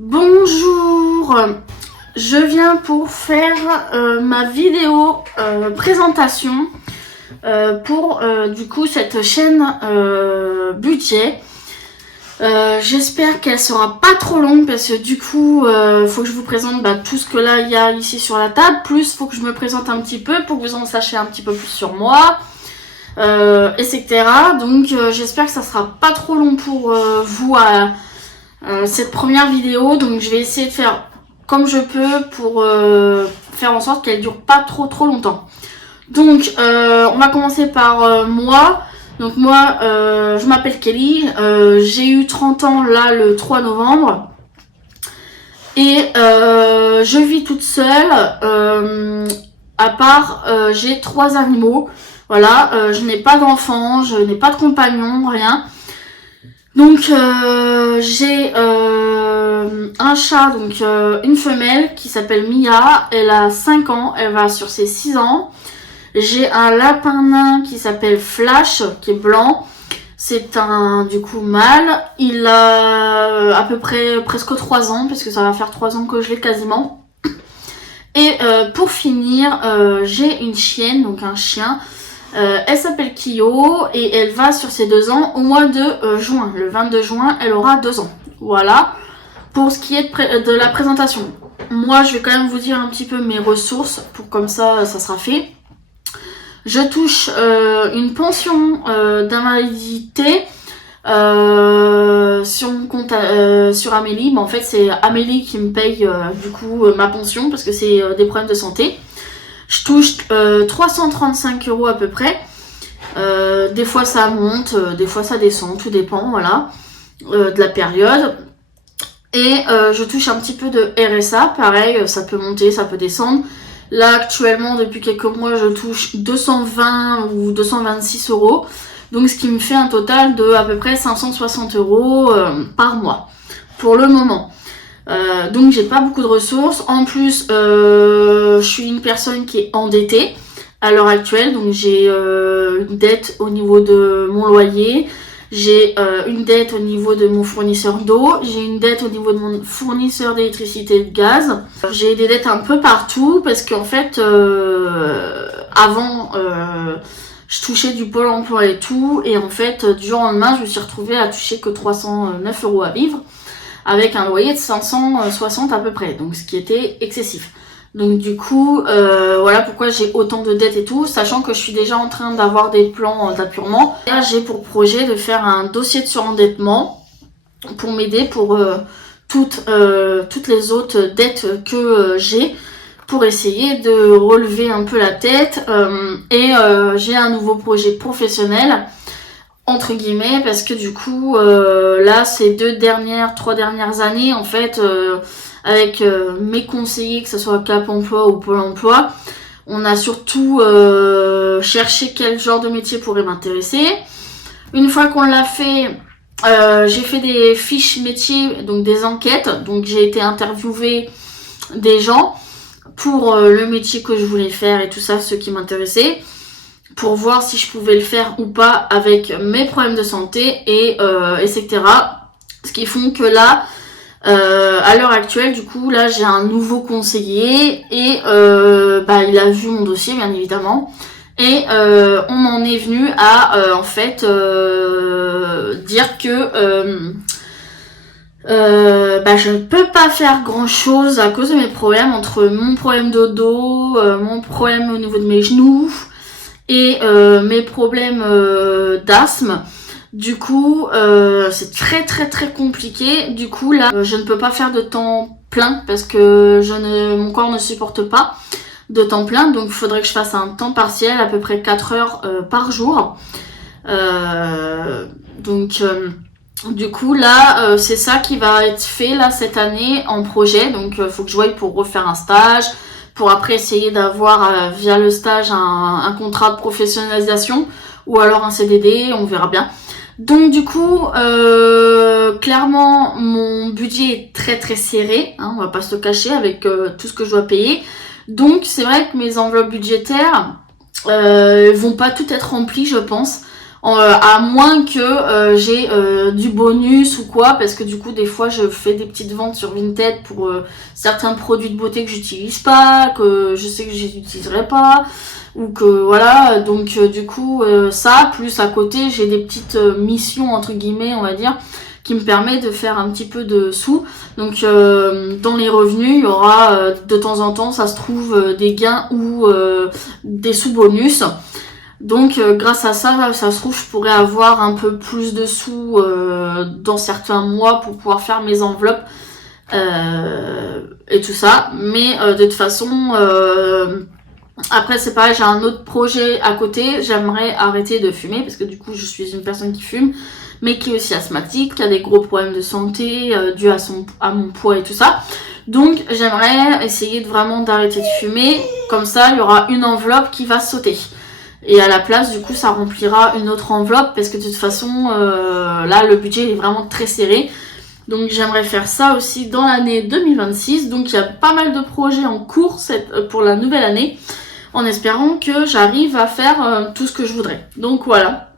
Bonjour, je viens pour faire ma vidéo présentation pour du coup cette chaîne budget. J'espère qu'elle sera pas trop longue parce que du coup faut que je vous présente tout ce que là il y a ici sur la table, plus faut que je me présente un petit peu pour que vous en sachiez un petit peu plus sur moi, etc. Donc j'espère que ça sera pas trop long pour vous cette première vidéo. Donc je vais essayer de faire comme je peux pour faire en sorte qu'elle dure pas trop longtemps. Donc on va commencer par moi. Donc moi je m'appelle Kelly, j'ai eu 30 ans là le 3 novembre et je vis toute seule, à part j'ai 3 animaux, voilà, je n'ai pas d'enfants, je n'ai pas de compagnon, rien. Donc j'ai un chat, donc une femelle qui s'appelle Mia, elle a 5 ans, elle va sur ses 6 ans. J'ai un lapin nain qui s'appelle Flash, qui est blanc. C'est un du coup mâle. Il a à peu près presque 3 ans, parce que ça va faire 3 ans que je l'ai quasiment. Et pour finir, j'ai une chienne, donc un chien. Elle s'appelle Kyo et elle va sur ses 2 ans au mois de juin. Le 22 juin, elle aura 2 ans. Voilà pour ce qui est de la présentation. Moi, je vais quand même vous dire un petit peu mes ressources pour comme ça sera fait. Je touche une pension d'invalidité sur mon compte sur Amélie. Mais en fait, c'est Amélie qui me paye du coup ma pension parce que c'est des problèmes de santé. Je touche 335 € à peu près. Des fois ça monte, des fois ça descend, tout dépend, voilà, de la période. Et je touche un petit peu de RSA, pareil, ça peut monter, ça peut descendre. Là actuellement, depuis quelques mois, je touche 220 ou 226 €. Donc ce qui me fait un total de à peu près 560 € par mois, pour le moment. Donc j'ai pas beaucoup de ressources. En plus, je suis une personne qui est endettée à l'heure actuelle. Donc j'ai une dette au niveau de mon loyer. J'ai une dette au niveau de mon fournisseur d'eau. J'ai une dette au niveau de mon fournisseur d'électricité et de gaz. J'ai des dettes un peu partout parce qu'en fait, avant, je touchais du Pôle emploi et tout. Et en fait, du jour au lendemain, je me suis retrouvée à toucher que 309 € à vivre, avec un loyer de 560 à peu près, donc ce qui était excessif. Donc du coup, voilà pourquoi j'ai autant de dettes et tout, sachant que je suis déjà en train d'avoir des plans d'appurement. Là, j'ai pour projet de faire un dossier de surendettement pour m'aider pour toutes les autres dettes que j'ai, pour essayer de relever un peu la tête. Et j'ai un nouveau projet professionnel, entre guillemets, parce que du coup là ces 3 dernières années en fait, avec mes conseillers, que ce soit Cap Emploi ou Pôle Emploi, on a surtout cherché quel genre de métier pourrait m'intéresser. Une fois qu'on l'a fait, j'ai fait des fiches métiers, donc des enquêtes, donc j'ai été interviewer des gens pour le métier que je voulais faire et tout ça, ceux qui m'intéressaient, pour voir si je pouvais le faire ou pas avec mes problèmes de santé et etc. Ce qui font que là, à l'heure actuelle, du coup, là j'ai un nouveau conseiller et il a vu mon dossier bien évidemment, et on en est venu à en fait dire que je ne peux pas faire grand chose à cause de mes problèmes, entre mon problème de dos, mon problème au niveau de mes genoux et mes problèmes d'asthme. Du coup c'est très compliqué. Du coup là je ne peux pas faire de temps plein parce que mon corps ne supporte pas de temps plein, donc il faudrait que je fasse un temps partiel, à peu près 4 heures par jour. Du coup là c'est ça qui va être fait là cette année en projet. Donc faut que je voie pour refaire un stage, pour après essayer d'avoir via le stage un contrat de professionnalisation ou alors un CDD, on verra bien. Donc du coup clairement mon budget est très serré, hein, on va pas se le cacher, avec tout ce que je dois payer. Donc c'est vrai que mes enveloppes budgétaires vont pas toutes être remplies, je pense. À moins que j'ai du bonus ou quoi, parce que du coup des fois je fais des petites ventes sur Vinted pour certains produits de beauté que j'utilise pas, que je sais que je n'utiliserai pas, ou que voilà, donc du coup ça, plus à côté j'ai des petites missions entre guillemets on va dire, qui me permet de faire un petit peu de sous. Donc dans les revenus il y aura de temps en temps, ça se trouve, des gains ou des sous bonus. Donc grâce à ça, ça se trouve, je pourrais avoir un peu plus de sous dans certains mois pour pouvoir faire mes enveloppes et tout ça. Mais de toute façon, après c'est pareil, j'ai un autre projet à côté. J'aimerais arrêter de fumer parce que du coup je suis une personne qui fume, mais qui est aussi asthmatique, qui a des gros problèmes de santé dus à mon poids et tout ça. Donc j'aimerais essayer vraiment d'arrêter de fumer. Comme ça, il y aura une enveloppe qui va sauter. Et à la place, du coup, ça remplira une autre enveloppe parce que de toute façon, là, le budget est vraiment très serré. Donc j'aimerais faire ça aussi dans l'année 2026. Donc il y a pas mal de projets en cours pour la nouvelle année, en espérant que j'arrive à faire tout ce que je voudrais. Donc voilà.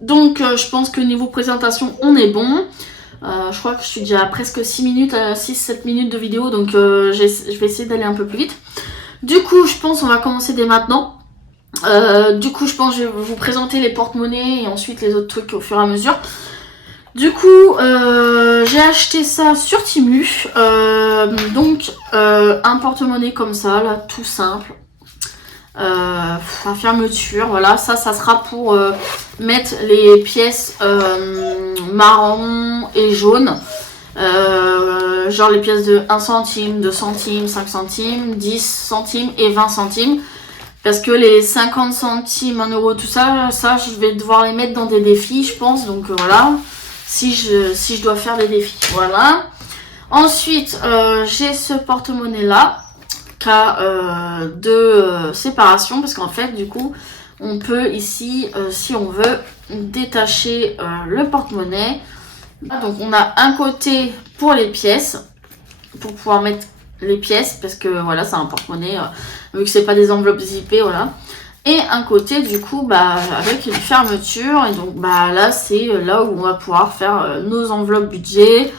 Donc je pense que niveau présentation, on est bon. Je crois que je suis déjà à presque 6-7 minutes de vidéo, donc je vais essayer d'aller un peu plus vite. Du coup, je pense qu'on va commencer dès maintenant. Du coup, je pense que je vais vous présenter les porte-monnaies et ensuite les autres trucs au fur et à mesure. Du coup, j'ai acheté ça sur Temu. Donc, un porte-monnaie comme ça, là, tout simple. La fermeture, voilà. Ça sera pour mettre les pièces marron et jaune. Genre les pièces de 1 centime, 2 centimes, 5 centimes, 10 centimes et 20 centimes. Parce que les 50 centimes, 1 euro, tout ça, je vais devoir les mettre dans des défis, je pense. Donc voilà, si je dois faire des défis. Voilà. Ensuite, j'ai ce porte-monnaie là, qui a deux séparations. Parce qu'en fait, du coup, on peut ici, si on veut, détacher le porte-monnaie. Donc on a un côté pour les pièces, pour pouvoir mettre les pièces, parce que voilà, c'est un porte-monnaie, vu que c'est pas des enveloppes zippées, voilà. Et un côté du coup avec une fermeture, et donc là c'est là où on va pouvoir faire nos enveloppes budget,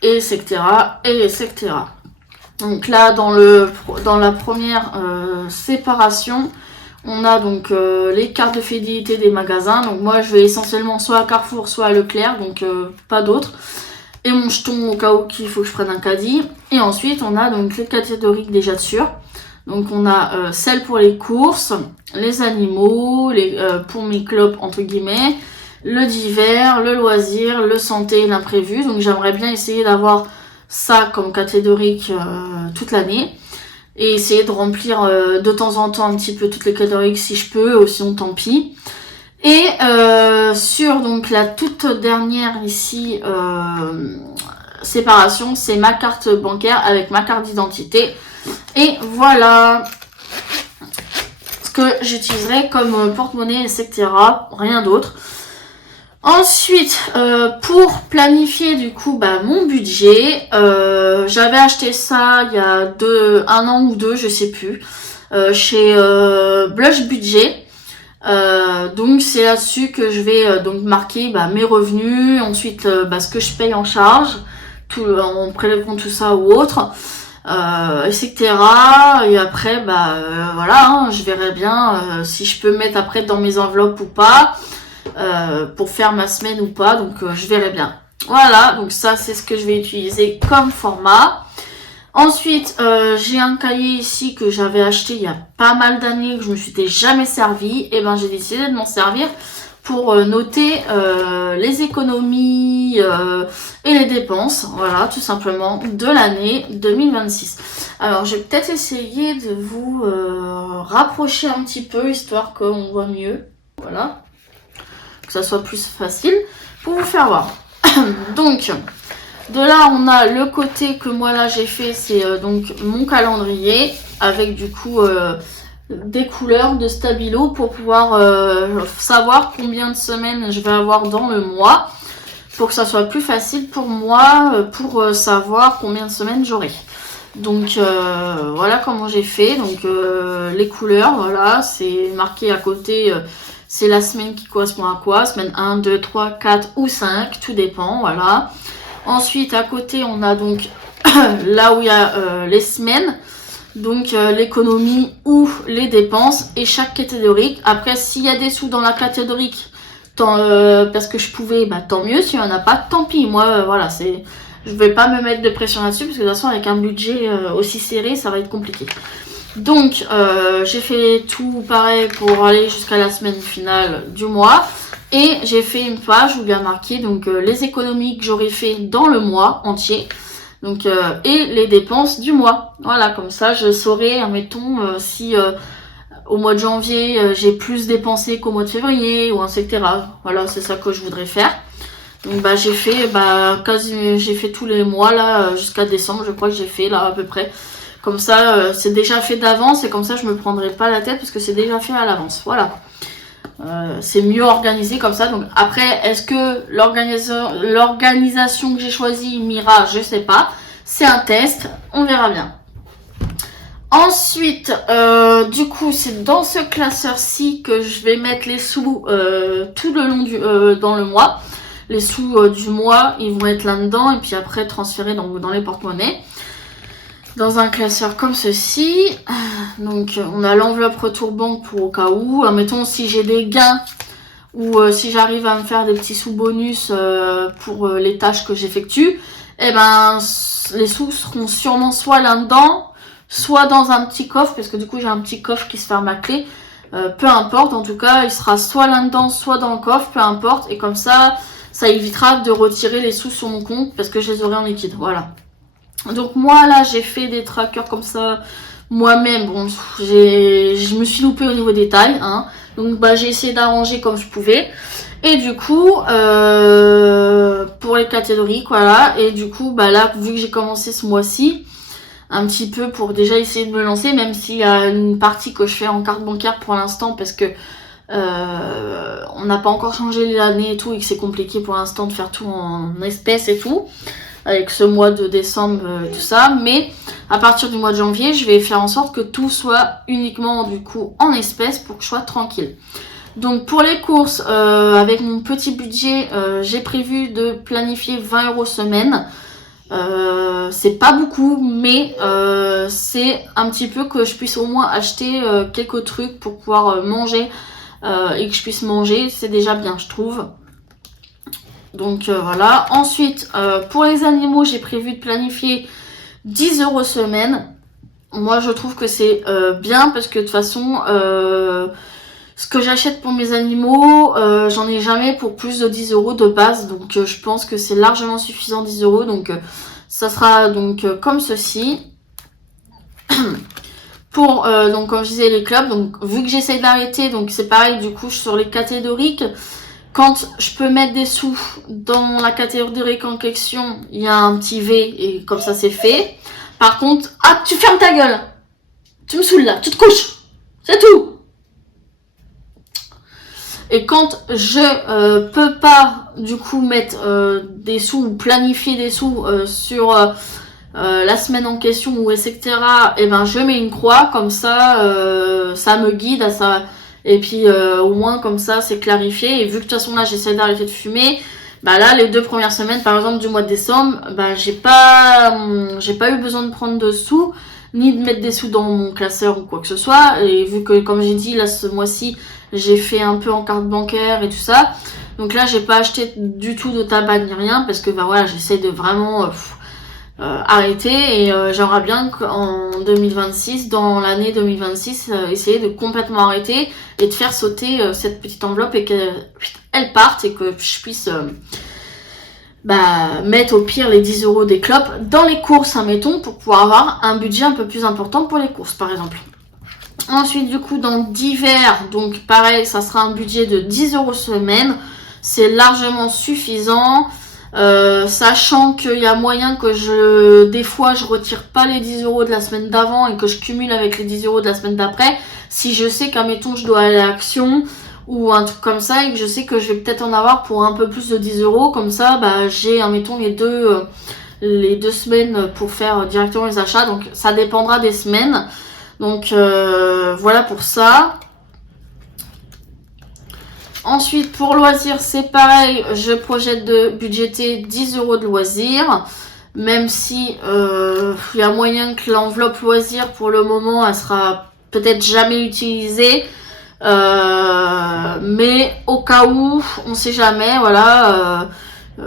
etc. etc. Donc là dans la première séparation, on a donc les cartes de fidélité des magasins. Donc moi je vais essentiellement soit à Carrefour, soit à Leclerc, donc pas d'autres. Et mon jeton au cas où qu'il faut que je prenne un caddie. Et ensuite on a donc les catégories déjà sûres. Donc on a celle pour les courses, les animaux, pour mes clopes entre guillemets, le divers, le loisir, le santé, l'imprévu. Donc j'aimerais bien essayer d'avoir ça comme catégorique toute l'année. Et essayer de remplir de temps en temps un petit peu toutes les catégories si je peux, ou sinon tant pis. Et sur donc la toute dernière ici séparation, c'est ma carte bancaire avec ma carte d'identité. Et voilà ce que j'utiliserai comme porte-monnaie, etc. Rien d'autre. Ensuite, pour planifier du coup mon budget, j'avais acheté ça il y a 1 an ou 2, je sais plus, chez Blush Budget. Donc c'est là-dessus que je vais donc marquer mes revenus, ensuite ce que je paye en charge, en prélèvant tout ça ou autre, etc. Et après voilà, hein, je verrai bien si je peux mettre après dans mes enveloppes ou pas. Pour faire ma semaine ou pas, donc je verrai bien. Voilà, donc ça c'est ce que je vais utiliser comme format. Ensuite, j'ai un cahier ici que j'avais acheté il y a pas mal d'années, que je me suis jamais servi. Et j'ai décidé de m'en servir pour noter les économies et les dépenses, voilà, tout simplement, de l'année 2026. Alors, je vais peut-être essayer de vous rapprocher un petit peu, histoire qu'on voit mieux. Voilà. Que ça soit plus facile pour vous faire voir. Donc de là on a le côté que moi là j'ai fait, c'est donc mon calendrier avec du coup des couleurs de stabilo pour pouvoir savoir combien de semaines je vais avoir dans le mois, pour que ça soit plus facile pour moi pour savoir combien de semaines j'aurai. Donc voilà comment j'ai fait. Donc les couleurs, voilà, c'est marqué à côté c'est la semaine qui correspond à quoi, semaine 1, 2, 3, 4 ou 5, tout dépend, voilà. Ensuite, à côté, on a donc là où il y a les semaines, donc l'économie ou les dépenses et chaque catégorie. Après, s'il y a des sous dans la catégorie, parce que je pouvais, bah, tant mieux. S'il n'y en a pas, tant pis. Moi, voilà, je vais pas me mettre de pression là-dessus parce que de toute façon, avec un budget aussi serré, ça va être compliqué. Donc, j'ai fait tout pareil pour aller jusqu'à la semaine finale du mois. Et j'ai fait une page où il y a marqué donc, les économies que j'aurais fait dans le mois entier. Donc, et les dépenses du mois. Voilà, comme ça, je saurais, admettons, si au mois de janvier, j'ai plus dépensé qu'au mois de février, ou etc. Voilà, c'est ça que je voudrais faire. Donc, bah, j'ai fait, j'ai fait tous les mois, là, jusqu'à décembre, je crois que j'ai fait, là, à peu près. Comme ça, c'est déjà fait d'avance et comme ça, je me prendrai pas la tête parce que c'est déjà fait à l'avance. Voilà. C'est mieux organisé comme ça. Donc après, est-ce que l'organisation que j'ai choisie m'ira? Je sais pas. C'est un test. On verra bien. Ensuite, du coup, c'est dans ce classeur-ci que je vais mettre les sous tout le long dans le mois. Les sous du mois, ils vont être là-dedans et puis après transférés dans les porte-monnaies. Dans un classeur comme ceci. Donc on a l'enveloppe retour banque pour au cas où. Mettons si j'ai des gains ou si j'arrive à me faire des petits sous bonus pour les tâches que j'effectue, et ben les sous seront sûrement soit là-dedans, soit dans un petit coffre, parce que du coup j'ai un petit coffre qui se ferme à clé. Peu importe, en tout cas il sera soit là-dedans, soit dans le coffre, peu importe. Et comme ça évitera de retirer les sous sur mon compte parce que je les aurai en liquide. Voilà. Donc moi là j'ai fait des trackers comme ça moi-même. Bon, je me suis loupée au niveau des tailles, hein. Donc bah j'ai essayé d'arranger comme je pouvais. Et du coup pour les catégories, voilà. Et du coup bah là vu que j'ai commencé ce mois-ci un petit peu pour déjà essayer de me lancer, même s'il y a une partie que je fais en carte bancaire pour l'instant parce que on n'a pas encore changé l'année et tout et que c'est compliqué pour l'instant de faire tout en espèces et tout. Avec ce mois de décembre, tout ça. Mais à partir du mois de janvier, je vais faire en sorte que tout soit uniquement du coup en espèces pour que je sois tranquille. Donc pour les courses, avec mon petit budget, j'ai prévu de planifier 20 € semaine. C'est pas beaucoup, mais c'est un petit peu que je puisse au moins acheter quelques trucs pour pouvoir manger et que je puisse manger. C'est déjà bien, je trouve. Donc voilà. Ensuite, pour les animaux, j'ai prévu de planifier 10 € semaine. Moi, je trouve que c'est bien parce que de toute façon, ce que j'achète pour mes animaux, j'en ai jamais pour plus de 10 € de base. Donc je pense que c'est largement suffisant 10 €. Donc ça sera donc comme ceci. Pour, donc comme je disais, les clubs. Donc vu que j'essaye d'arrêter, donc c'est pareil, du coup, sur les catégories. Quand je peux mettre des sous dans la catégorie en question, il y a un petit V et comme ça c'est fait. Par contre, ah, tu fermes ta gueule. Tu me saoules là, tu te couches. C'est tout. Et quand je peux pas du coup mettre des sous ou planifier des sous sur la semaine en question ou etc. Et ben je mets une croix comme ça, ça me guide à ça. Et puis au moins comme ça c'est clarifié. Et vu que de toute façon là j'essaie d'arrêter de fumer, bah là les 2 premières semaines par exemple du mois de décembre, bah j'ai pas eu besoin de prendre de sous ni de mettre des sous dans mon classeur ou quoi que ce soit. Et vu que comme j'ai dit là ce mois-ci j'ai fait un peu en carte bancaire et tout ça, donc là j'ai pas acheté du tout de tabac ni rien parce que bah voilà j'essaie de vraiment arrêter et j'aimerais bien qu'en 2026, dans l'année 2026, essayer de complètement arrêter et de faire sauter cette petite enveloppe et qu'elle parte et que je puisse mettre au pire les 10 € des clopes dans les courses, admettons, pour pouvoir avoir un budget un peu plus important pour les courses par exemple. Ensuite du coup dans divers, donc pareil ça sera un budget de 10 € semaine, c'est largement suffisant. Sachant qu'il y a moyen que des fois je retire pas les 10 € de la semaine d'avant et que je cumule avec les 10 € de la semaine d'après, si je sais qu'admettons je dois aller à Action ou un truc comme ça et que je sais que je vais peut-être en avoir pour un peu plus de 10 €, comme ça j'ai admettons les deux semaines pour faire directement les achats, donc ça dépendra des semaines. Donc voilà pour ça. Ensuite, pour loisirs, c'est pareil. Je projette de budgéter 10 € de loisirs. Même si il y a moyen que l'enveloppe loisirs, pour le moment, elle sera peut-être jamais utilisée. Mais au cas où, on sait jamais, voilà.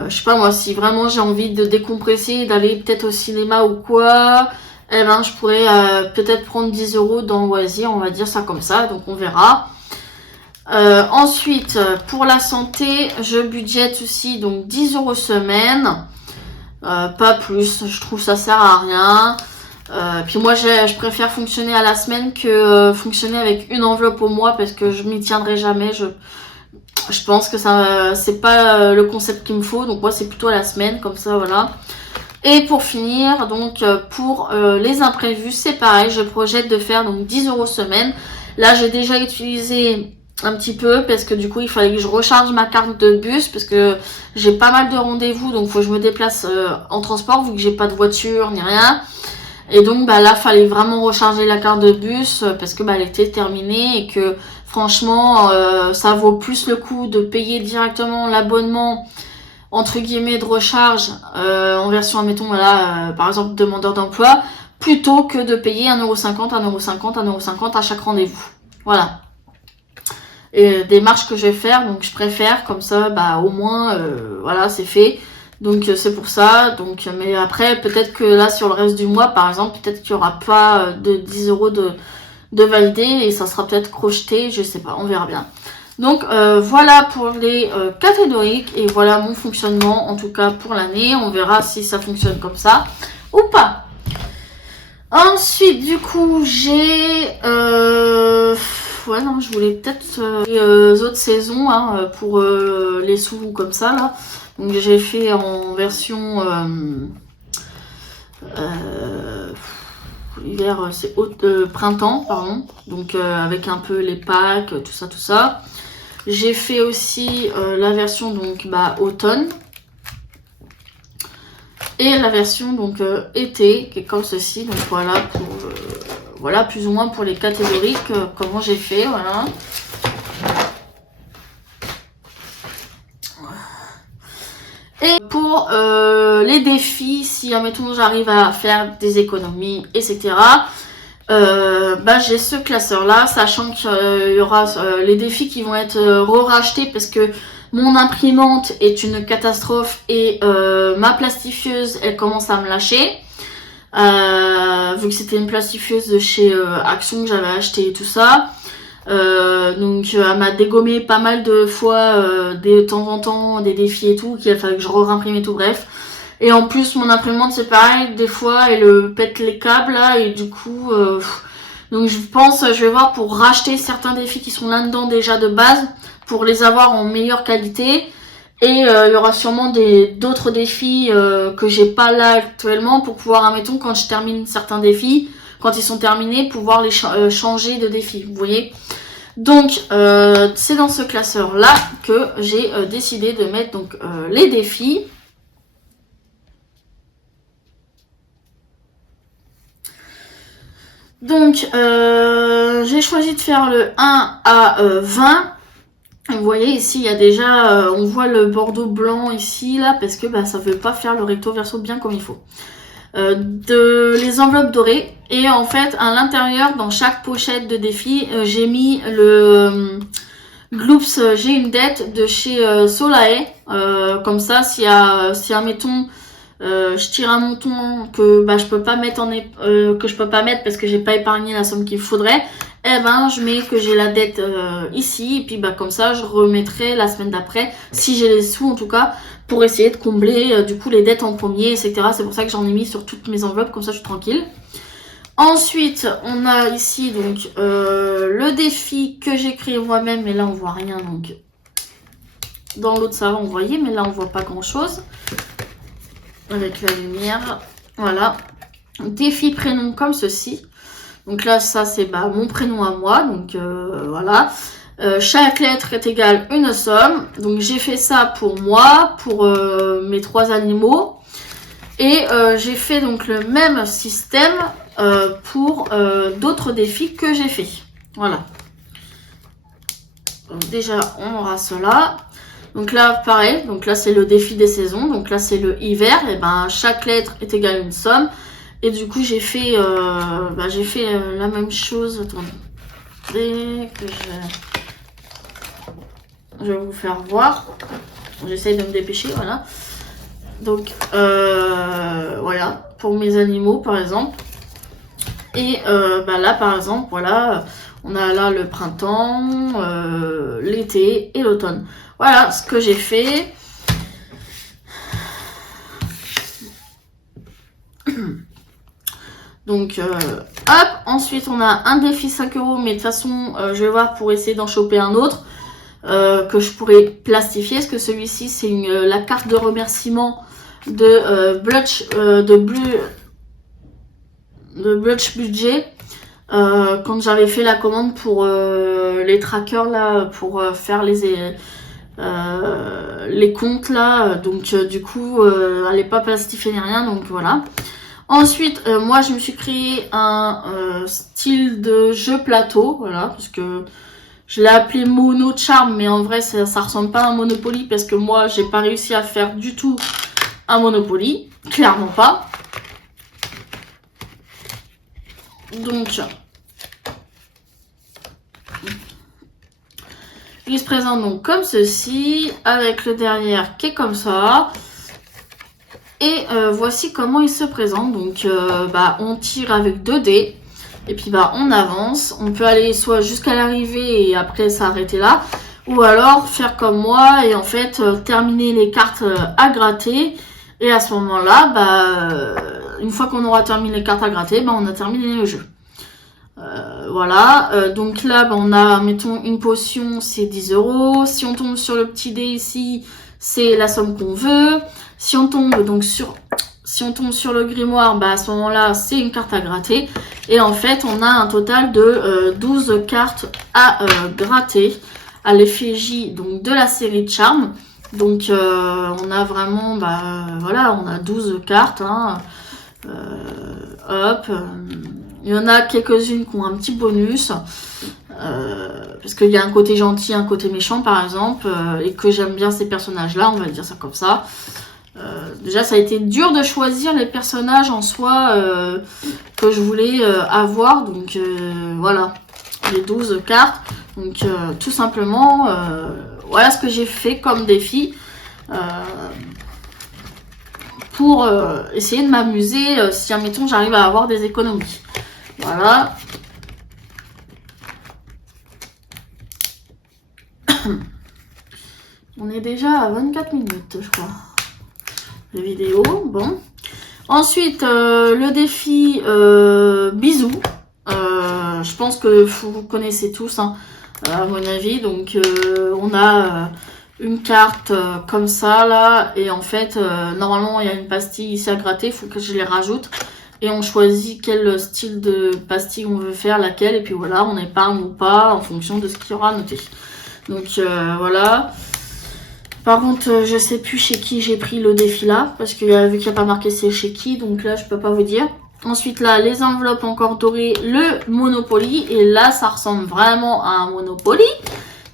Je sais pas moi, si vraiment j'ai envie de décompresser, d'aller peut-être au cinéma ou quoi, eh ben je pourrais peut-être prendre 10 € dans loisirs, on va dire ça comme ça, donc on verra. Ensuite, pour la santé, je budgète aussi donc 10 € semaine, pas plus, je trouve ça sert à rien. Puis moi je préfère fonctionner à la semaine que fonctionner avec une enveloppe au mois parce que je m'y tiendrai jamais. Je pense que ça c'est pas le concept qu'il me faut, donc moi c'est plutôt à la semaine, comme ça voilà. Et pour finir, donc pour les imprévus, c'est pareil, je projette de faire donc 10 € semaine. Là j'ai déjà utilisé un petit peu parce que du coup il fallait que je recharge ma carte de bus parce que j'ai pas mal de rendez-vous, donc faut que je me déplace en transport vu que j'ai pas de voiture ni rien. Et donc bah là fallait vraiment recharger la carte de bus parce que bah elle était terminée et que franchement ça vaut plus le coup de payer directement l'abonnement entre guillemets de recharge en version admettons voilà par exemple demandeur d'emploi plutôt que de payer 1,50 €, 1,50 €, 1,50 € à chaque rendez-vous. Voilà. Et démarche que je vais faire, donc je préfère comme ça bah au moins voilà c'est fait. Donc c'est pour ça. Donc mais après peut-être que là sur le reste du mois par exemple peut-être qu'il n'y aura pas de 10 € de validé et ça sera peut-être crocheté, je sais pas, on verra bien. Donc voilà pour les catégoriques et voilà mon fonctionnement en tout cas pour l'année. On verra si ça fonctionne comme ça ou pas. Ensuite du coup j'ai ouais non je voulais peut-être les autres saisons hein, pour les sous comme ça là. Donc j'ai fait en version hiver, c'est printemps pardon. Donc avec un peu les packs, tout ça. J'ai fait aussi la version donc bah automne. Et la version donc été qui est comme ceci. Donc voilà pour voilà plus ou moins pour les catégories comment j'ai fait, voilà. Et pour les défis, si admettons j'arrive à faire des économies, etc. Bah j'ai ce classeur là, sachant qu'il y aura les défis qui vont être re-rachetés parce que mon imprimante est une catastrophe et ma plastifieuse elle commence à me lâcher. Vu que c'était une plastifieuse de chez Action que j'avais acheté et tout ça. Donc elle m'a dégommé pas mal de fois de temps en temps des défis et tout, qu'il a fallu que je re-imprime et tout, bref. Et en plus mon imprimante c'est pareil, des fois elle pète les câbles là et du coup donc je pense je vais voir pour racheter certains défis qui sont là-dedans déjà de base pour les avoir en meilleure qualité. Et il y aura sûrement d'autres défis que j'ai pas là actuellement pour pouvoir, admettons, quand je termine certains défis, quand ils sont terminés, pouvoir les changer de défi, vous voyez. Donc c'est dans ce classeur là que j'ai décidé de mettre donc les défis. Donc j'ai choisi de faire le 1 à 20. Vous voyez ici il y a déjà on voit le bordeaux blanc ici là parce que bah, ça veut pas faire le recto verso bien comme il faut. Les enveloppes dorées et en fait à l'intérieur dans chaque pochette de défi j'ai mis le Gloops, j'ai une dette de chez Solae, comme ça si admettons je tire un montant que bah, je peux pas mettre que je peux pas mettre parce que j'ai pas épargné la somme qu'il faudrait, eh ben je mets que j'ai la dette ici et puis bah comme ça je remettrai la semaine d'après si j'ai les sous en tout cas pour essayer de combler du coup les dettes en premier, etc. C'est pour ça que j'en ai mis sur toutes mes enveloppes, comme ça je suis tranquille. Ensuite on a ici donc le défi que j'ai créé moi-même, mais là on voit rien, donc dans l'autre ça va on voyait, mais là on voit pas grand chose avec la lumière. Voilà, défi prénom comme ceci. Donc là ça c'est bah, mon prénom à moi, donc voilà. Chaque lettre est égale une somme. Donc j'ai fait ça pour moi, pour mes 3 animaux. Et j'ai fait donc le même système pour d'autres défis que j'ai fait. Voilà. Donc déjà, on aura cela. Donc là, pareil, donc là c'est le défi des saisons, donc là c'est le hiver, et ben chaque lettre est égale à une somme. Et du coup j'ai fait, la même chose. Attendez, que je vais vous faire voir. J'essaye de me dépêcher, voilà. Donc voilà, pour mes animaux par exemple. Et là par exemple, voilà, on a là le printemps, l'été et l'automne. Voilà ce que j'ai fait. Donc hop, ensuite on a un défi 5 €, mais de toute façon je vais voir pour essayer d'en choper un autre que je pourrais plastifier, parce que celui-ci c'est la carte de remerciement de Blutch Budget. Quand j'avais fait la commande pour les trackers là, pour faire les comptes là, donc du coup elle n'est pas plastifiée ni rien, donc voilà. Ensuite moi je me suis créé un style de jeu plateau, voilà, parce que je l'ai appelé Mono Charm, mais en vrai ça ressemble pas à un Monopoly, parce que moi j'ai pas réussi à faire du tout un Monopoly, clairement pas. Donc il se présente donc comme ceci, avec le derrière qui est comme ça. Et voici comment il se présente. Donc on tire avec 2 dés. Et puis on avance. On peut aller soit jusqu'à l'arrivée et après s'arrêter là. Ou alors faire comme moi et en fait terminer les cartes à gratter. Et à ce moment-là, une fois qu'on aura terminé les cartes à gratter, on a terminé le jeu. Voilà, donc là on a, mettons, une potion, c'est 10 €. Si on tombe sur le petit dé ici, c'est la somme qu'on veut. Si on tombe donc sur le grimoire, à ce moment-là c'est une carte à gratter. Et en fait on a un total de 12 cartes à gratter à l'effigie donc de la série de Charme. Donc on a vraiment, voilà, on a 12 cartes, hein. Hop, il y en a quelques-unes qui ont un petit bonus, parce qu'il y a un côté gentil, un côté méchant par exemple, et que j'aime bien ces personnages-là, on va dire ça comme ça. Déjà ça a été dur de choisir les personnages en soi que je voulais avoir, donc voilà, les 12 cartes. Donc tout simplement, voilà ce que j'ai fait comme défi. Pour essayer de m'amuser si, admettons, j'arrive à avoir des économies. Voilà. On est déjà à 24 minutes, je crois, de vidéo. Bon. Ensuite, le défi bisous. Je pense que vous connaissez tous, hein, à mon avis. Donc, on a... une carte comme ça là, et en fait normalement il y a une pastille ici à gratter, il faut que je les rajoute et on choisit quel style de pastille on veut faire, laquelle, et puis voilà, on épargne ou pas en fonction de ce qu'il y aura noté. Donc voilà. Par contre je sais plus chez qui j'ai pris le défi là, parce que vu qu'il n'y a pas marqué c'est chez qui, donc là je peux pas vous dire. Ensuite là, les enveloppes encore dorées, le Monopoly, et là ça ressemble vraiment à un Monopoly.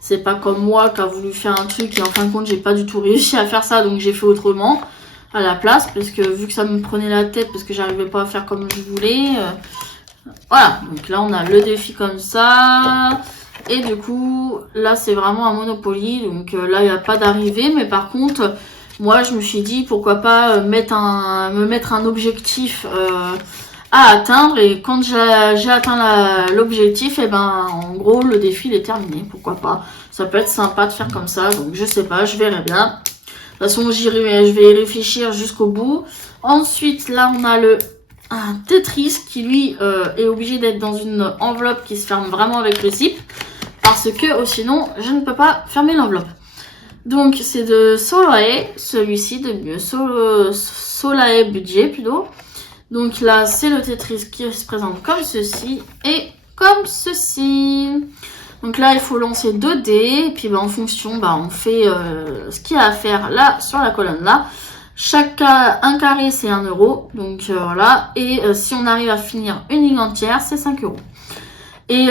C'est pas comme moi qui a voulu faire un truc et en fin de compte j'ai pas du tout réussi à faire ça, donc j'ai fait autrement à la place, parce que vu que ça me prenait la tête, parce que j'arrivais pas à faire comme je voulais. Voilà, donc là on a le défi comme ça. Et du coup là c'est vraiment un Monopoly, donc là il n'y a pas d'arrivée, mais par contre moi je me suis dit pourquoi pas me mettre un objectif à atteindre, et quand j'ai atteint l'objectif, et en gros le défi il est terminé, pourquoi pas, ça peut être sympa de faire comme ça, donc je sais pas, je verrai bien. De toute façon je vais y réfléchir jusqu'au bout. Ensuite là on a un Tetris qui lui est obligé d'être dans une enveloppe qui se ferme vraiment avec le zip, parce que sinon je ne peux pas fermer l'enveloppe. Donc c'est de Solae, celui-ci de Solae Budget plutôt. Donc là, c'est le Tetris qui se présente comme ceci et comme ceci. Donc là, il faut lancer 2 dés. Et puis en fonction, on fait ce qu'il y a à faire là sur la colonne là. Un carré, c'est 1 €. Donc voilà. Et si on arrive à finir une ligne entière, c'est 5 €. Et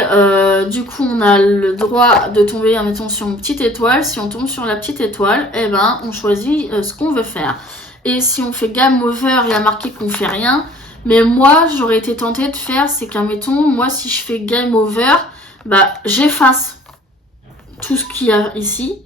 du coup, on a le droit de tomber, admettons, sur une petite étoile. Si on tombe sur la petite étoile, eh ben, on choisit ce qu'on veut faire. Et si on fait game over, il y a marqué qu'on fait rien. Mais moi, j'aurais été tentée de faire, c'est qu'admettons, moi, si je fais game over, bah, j'efface tout ce qu'il y a ici.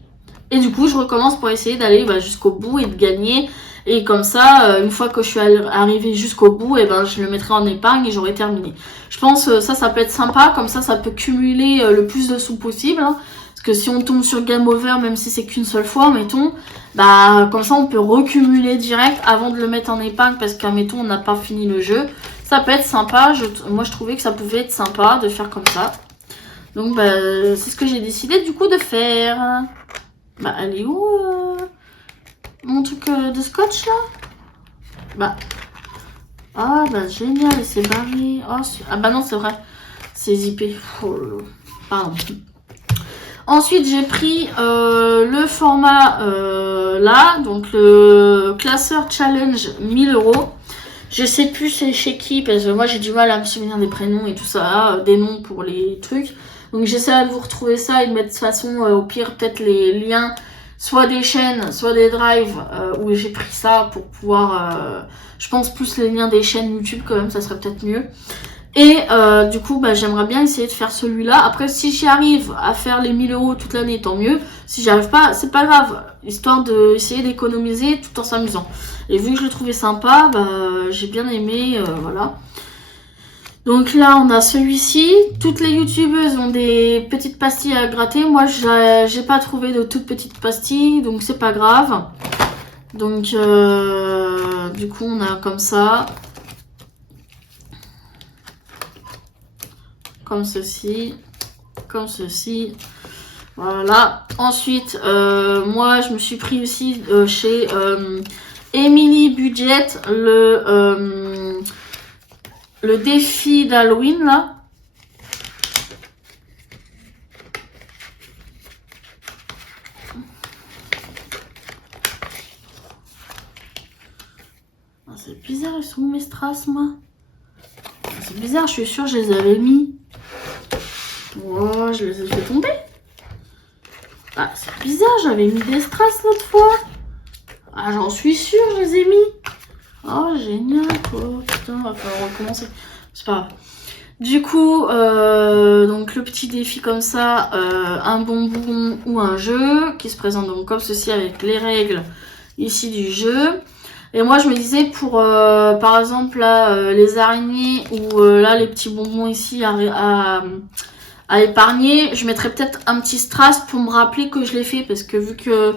Et du coup, je recommence pour essayer d'aller jusqu'au bout et de gagner. Et comme ça, une fois que je suis arrivée jusqu'au bout, et ben, je le mettrai en épargne et j'aurai terminé. Je pense que ça peut être sympa. Comme ça peut cumuler le plus de sous possible. Hein. Parce que si on tombe sur Game Over, même si c'est qu'une seule fois, mettons, bah, comme ça, on peut recumuler direct avant de le mettre en épargne. Parce qu'admettons, on n'a pas fini le jeu. Ça peut être sympa. Moi, je trouvais que ça pouvait être sympa de faire comme ça. Donc, bah, c'est ce que j'ai décidé du coup de faire. Bah, elle est où mon truc de scotch là? Bah. Ah bah génial, c'est barré. Oh, ah bah non, c'est vrai. C'est zippé. Oh, pardon. Ensuite, j'ai pris le format là, donc le classeur challenge 1000 €. Je sais plus c'est chez qui, parce que moi j'ai du mal à me souvenir des prénoms et tout ça, des noms pour les trucs. Donc j'essaie de vous retrouver ça et de mettre de toute façon au pire peut-être les liens, soit des chaînes, soit des drives où j'ai pris ça pour pouvoir, je pense plus les liens des chaînes YouTube quand même, ça serait peut-être mieux. Et du coup, bah, j'aimerais bien essayer de faire celui-là. Après, si j'y arrive à faire les 1000 € toute l'année, tant mieux. Si j'y arrive pas, c'est pas grave. Histoire d'essayer d'économiser tout en s'amusant. Et vu que je le trouvais sympa, bah, j'ai bien aimé, voilà. Donc là, on a celui-ci. Toutes les youtubeuses ont des petites pastilles à gratter. Moi, j'ai pas trouvé de toutes petites pastilles, donc c'est pas grave. Donc, du coup, on a comme ça. Comme ceci, comme ceci, voilà. Ensuite, moi, je me suis pris aussi chez Emily Budget le défi d'Halloween, là. Ah, c'est bizarre, ils sont où mes strass, moi? C'est bizarre, je suis sûre que je les avais mis. Oh, je les ai fait tomber. Ah, c'est bizarre, j'avais mis des strass l'autre fois. Ah, j'en suis sûre, je les ai mis. Oh, génial, quoi. Putain, va falloir recommencer. C'est pas grave. Du coup, donc le petit défi comme ça, un bonbon ou un jeu qui se présente donc comme ceci avec les règles ici du jeu. Et moi, je me disais pour, par exemple, là, les araignées ou là, les petits bonbons ici à épargner, je mettrais peut-être un petit strass pour me rappeler que je l'ai fait parce que vu que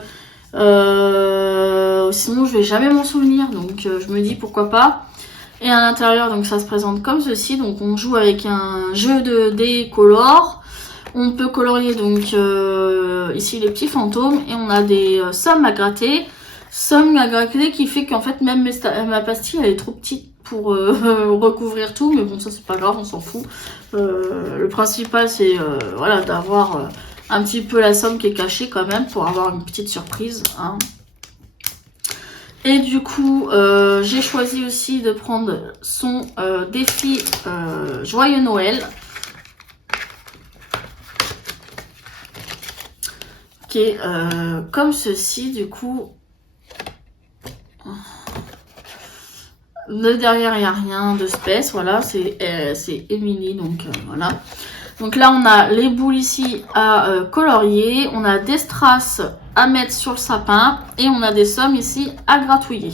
sinon je vais jamais m'en souvenir, donc je me dis pourquoi pas. Et à l'intérieur, donc ça se présente comme ceci, donc on joue avec un jeu de dés color. On peut colorier donc ici les petits fantômes et on a des sommes à gratter. Sommes à gratter qui fait qu'en fait même ma pastille elle est trop petite pour recouvrir tout, mais bon ça c'est pas grave, on s'en fout. Le principal c'est voilà, d'avoir un petit peu la somme qui est cachée quand même pour avoir une petite surprise. Hein. Et du coup, j'ai choisi aussi de prendre son défi Joyeux Noël. Qui est comme ceci, du coup. De derrière, il n'y a rien de spèce. Voilà, c'est Emily, donc voilà. Donc là, on a les boules ici à colorier. On a des strass à mettre sur le sapin. Et on a des sommes ici à gratouiller.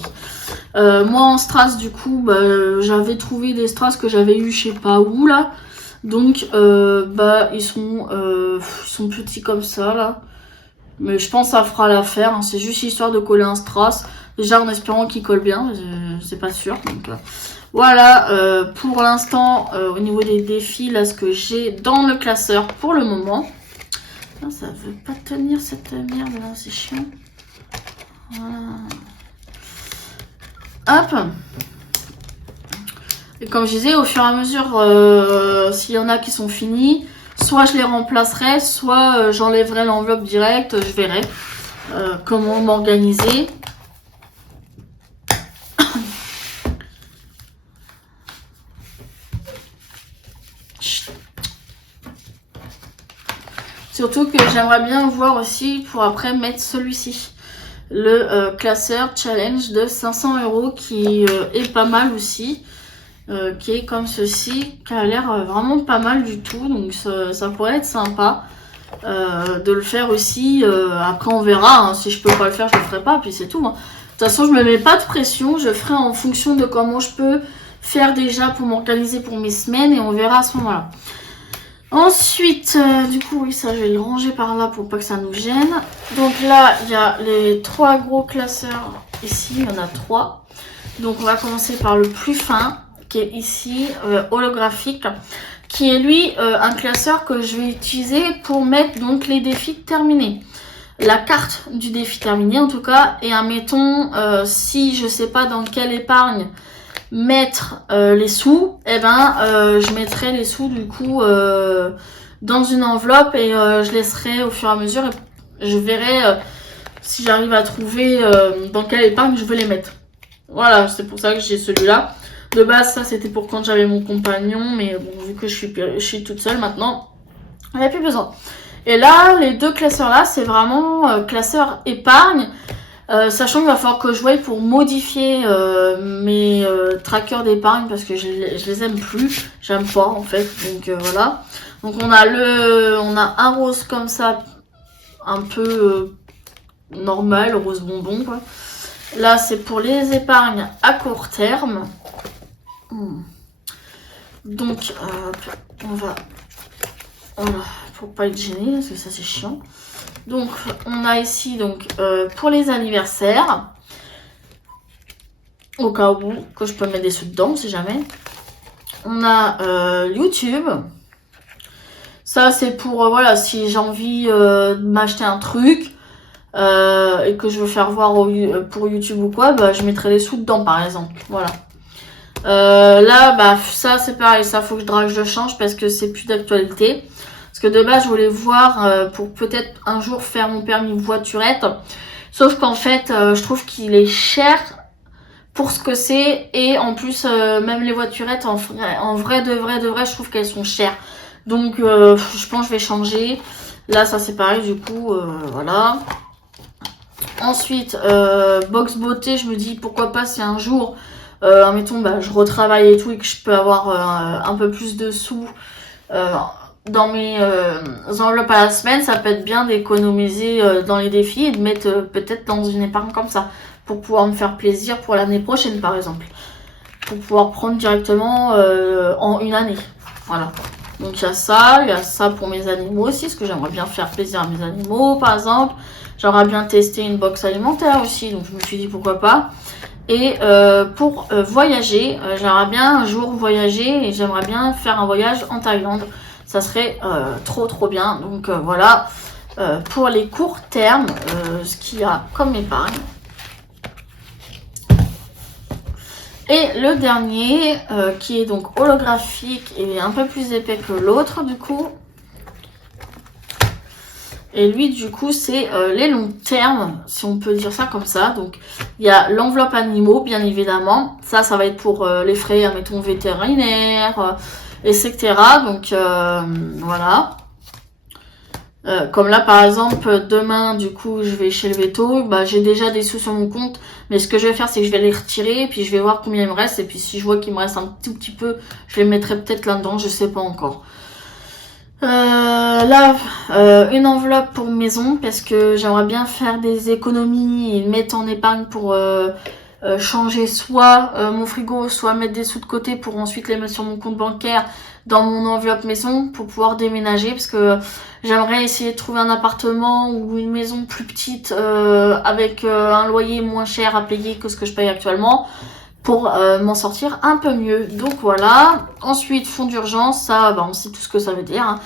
Moi, en strass, du coup, bah, j'avais trouvé des strass que j'avais eu je sais pas où, là. Donc, bah, ils sont petits comme ça, là. Mais je pense que ça fera l'affaire. Hein. C'est juste histoire de coller un strass. Déjà, en espérant qu'il colle bien. C'est pas sûr. Donc, voilà, pour l'instant, au niveau des défis, là, ce que j'ai dans le classeur pour le moment. Ah, ça veut pas tenir cette merde là, c'est chiant. Voilà. Hop. Et comme je disais, au fur et à mesure, s'il y en a qui sont finis, soit je les remplacerai, soit j'enlèverai l'enveloppe directe, je verrai comment m'organiser. Surtout que j'aimerais bien voir aussi pour après mettre celui-ci. Le classeur challenge de 500 € qui est pas mal aussi. Qui est comme ceci, qui a l'air vraiment pas mal du tout. Donc ça pourrait être sympa de le faire aussi. Après on verra, hein, si je peux pas le faire je le ferai pas, puis c'est tout. Hein. De toute façon je me mets pas de pression, je ferai en fonction de comment je peux faire déjà pour m'organiser pour mes semaines et on verra à ce moment-là. Ensuite, du coup, oui, ça, je vais le ranger par là pour pas que ça nous gêne. Donc là, il y a les 3 gros classeurs ici, il y en a 3. Donc on va commencer par le plus fin, qui est ici, holographique, qui est lui un classeur que je vais utiliser pour mettre donc les défis terminés. La carte du défi terminé en tout cas, et admettons, si je sais pas dans quelle épargne mettre les sous, et je mettrai les sous du coup dans une enveloppe et je laisserai au fur et à mesure et je verrai si j'arrive à trouver dans quelle épargne je veux les mettre. Voilà, c'est pour ça que j'ai celui-là. De base, ça c'était pour quand j'avais mon compagnon, mais bon, vu que je suis toute seule maintenant, il n'y a plus besoin. Et là, les 2 classeurs là, c'est vraiment classeur épargne. Sachant qu'il va falloir que je voie pour modifier mes trackers d'épargne parce que je les aime plus, j'aime pas en fait, donc voilà. Donc on a un rose comme ça, un peu normal, rose bonbon quoi. Là c'est pour les épargnes à court terme. Donc on va, voilà, pour pas être gêné parce que ça c'est chiant. Donc on a ici donc pour les anniversaires, au cas où que je peux mettre des sous dedans si jamais. On a YouTube. Ça c'est pour voilà, si j'ai envie de m'acheter un truc et que je veux faire voir pour YouTube ou quoi, bah je mettrai des sous dedans par exemple. Voilà. Là bah ça c'est pareil, ça faut que je change parce que c'est plus d'actualité. Parce que de base, je voulais voir pour peut-être un jour faire mon permis voiturette. Sauf qu'en fait, je trouve qu'il est cher pour ce que c'est. Et en plus, même les voiturettes, en vrai, de vrai, je trouve qu'elles sont chères. Donc, je pense que je vais changer. Là, ça c'est pareil, du coup, voilà. Ensuite, box beauté, je me dis pourquoi pas si un jour, admettons, bah, je retravaille et tout et que je peux avoir un peu plus de sous dans mes enveloppes à la semaine, ça peut être bien d'économiser dans les défis et de mettre peut-être dans une épargne comme ça pour pouvoir me faire plaisir pour l'année prochaine par exemple, pour pouvoir prendre directement en une année. Voilà, donc il y a ça pour mes animaux aussi, parce que j'aimerais bien faire plaisir à mes animaux par exemple. J'aimerais bien tester une box alimentaire aussi, donc je me suis dit pourquoi pas. Et pour voyager, j'aimerais bien un jour voyager et j'aimerais bien faire un voyage en Thaïlande. Ça serait trop bien. Donc voilà, pour les courts termes, ce qu'il y a comme épargne. Et le dernier, qui est donc holographique et un peu plus épais que l'autre du coup. Et lui, du coup, c'est les longs termes, si on peut dire ça comme ça. Donc, il y a l'enveloppe animaux, bien évidemment. Ça va être pour les frais, admettons, vétérinaires, etc. Donc, voilà. Comme là, par exemple, demain, du coup, je vais chez le veto. Bah, j'ai déjà des sous sur mon compte. Mais ce que je vais faire, c'est que je vais les retirer. Et puis, je vais voir combien il me reste. Et puis, si je vois qu'il me reste un tout petit peu, je les mettrai peut-être là-dedans. Je sais pas encore. Là, une enveloppe pour maison parce que j'aimerais bien faire des économies et mettre en épargne pour changer soit mon frigo, soit mettre des sous de côté pour ensuite les mettre sur mon compte bancaire dans mon enveloppe maison pour pouvoir déménager parce que j'aimerais essayer de trouver un appartement ou une maison plus petite avec un loyer moins cher à payer que ce que je paye actuellement pour m'en sortir un peu mieux. Donc voilà. Ensuite, fonds d'urgence, ça, on sait tout ce que ça veut dire.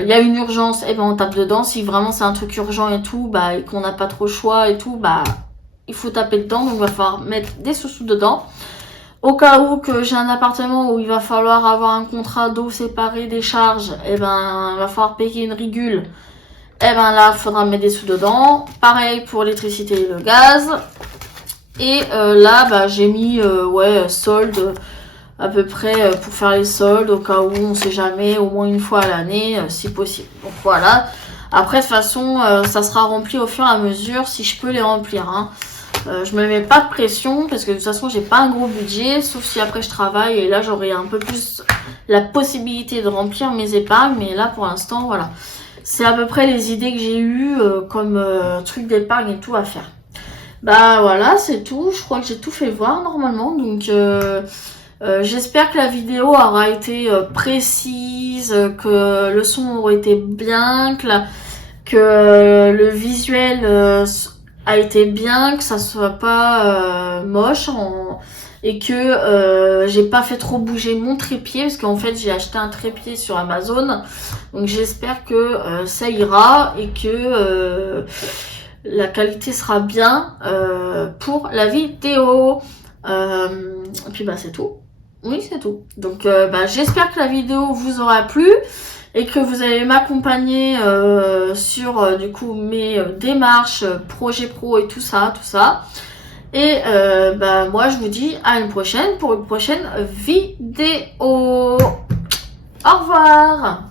Il y a une urgence, et on tape dedans. Si vraiment c'est un truc urgent et tout, et qu'on n'a pas trop le choix et tout, il faut taper dedans. Donc il va falloir mettre des sous dedans. Au cas où que j'ai un appartement où il va falloir avoir un contrat d'eau séparé des charges, il va falloir payer une rigule. Là, il faudra mettre des sous dedans. Pareil pour l'électricité et le gaz. Et là, j'ai mis solde à peu près pour faire les soldes au cas où on sait jamais, au moins une fois à l'année si possible. Donc voilà. Après, de toute façon, ça sera rempli au fur et à mesure si je peux les remplir. Hein. Je me mets pas de pression parce que de toute façon, j'ai pas un gros budget, sauf si après je travaille et là, j'aurai un peu plus la possibilité de remplir mes épargnes. Mais là, pour l'instant, voilà. C'est à peu près les idées que j'ai eues comme truc d'épargne et tout à faire. Bah voilà, c'est tout. Je crois que j'ai tout fait voir normalement. Donc j'espère que la vidéo aura été précise, que le son aura été bien, que le visuel a été bien, que ça soit pas moche et que j'ai pas fait trop bouger mon trépied parce qu'en fait j'ai acheté un trépied sur Amazon. Donc j'espère que ça ira et que la qualité sera bien pour la vidéo. Et puis bah c'est tout. Oui, c'est tout. Donc bah, j'espère que la vidéo vous aura plu et que vous allez m'accompagner sur du coup mes démarches, projets pro et tout ça. Et bah moi je vous dis à une prochaine pour une prochaine vidéo. Au revoir.